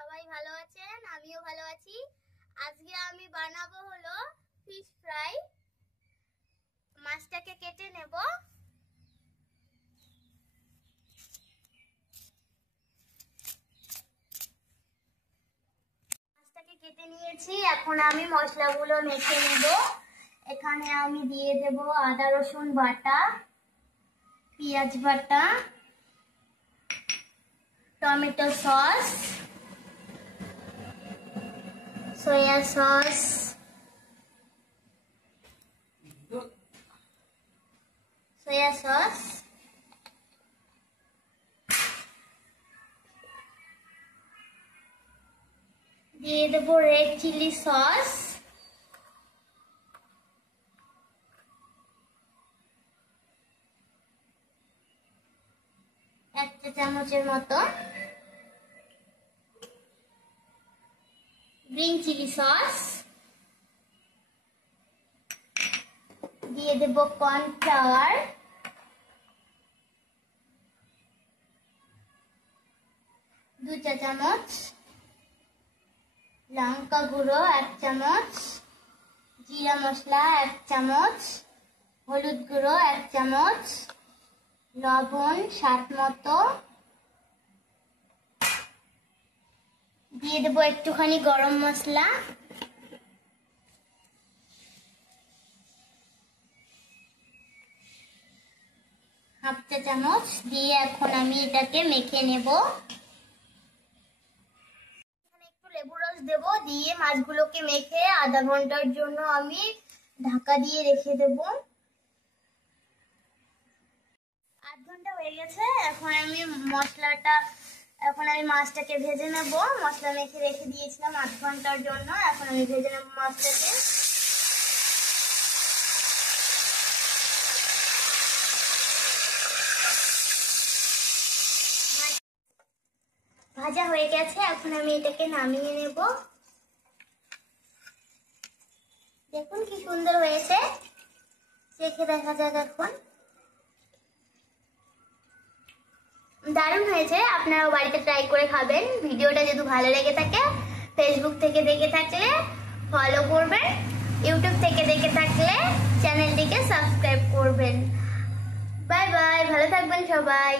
সবাই ভালো আছেন, আমিও ভালো আছি। আজকে আমি বানাবো হলো ফিশ ফ্রাই। মাছটাকে কেটে নেব। মাছটাকে কেটে নিয়েছি, এখন আমি মশলাগুলো মেখে নেব। এখানে আমি দিয়ে দেব আদা রসুন বাটা, পেঁয়াজ বাটা, tomato sauce, soya sauce, soya sauce, দিয়ে দেবো রেড চিলি সস, এক চা চামচের মতো, গ্রিন চিলি সস, দিয়ে দেব কর্নফ্লাওয়ার, দু চা চামচ, লঙ্কা গুঁড়ো 1 চামচ, জিরা মশলা 1 চামচ, হলুদ গুঁড়ো 1 চামচ, লবণ স্বাদ মতো, দিয়ে দেবো একটুখানি গরম মশলা, হাফ চা চামচ দিয়ে এখন আমি এটাকে মেখে নেব। এখানে একটু লেবু রস দেব, দিয়ে মাছগুলোকে মেখে আধা ঘন্টার জন্য আমি ঢাকা দিয়ে রেখে দেব। 8 ঘন্টা হয়ে গেছে। এখন আমি মাছটাকে ভেজে নেব। মশলা মেখে রেখে দিয়েছিলাম 8 ঘন্টার জন্য। এখন আমি ভেজে নেব মাছটাকে। ভাজা হয়ে গেছে, এখন আমি এটাকে নামিয়ে নেব। দেখুন কি সুন্দর হয়েছে, চেখে দেখা যাক এখন। দারুণ হয়েছে, আপনারাও বাড়িতে ট্রাই করে খাবেন। ভিডিওটা যদি ভালো লেগে থাকে, ফেসবুক থেকে দেখে থাকলে ফলো করবেন, ইউটিউব থেকে দেখে থাকলে চ্যানেলটিকে সাবস্ক্রাইব করবেন। বাই বাই, ভালো থাকবেন সবাই।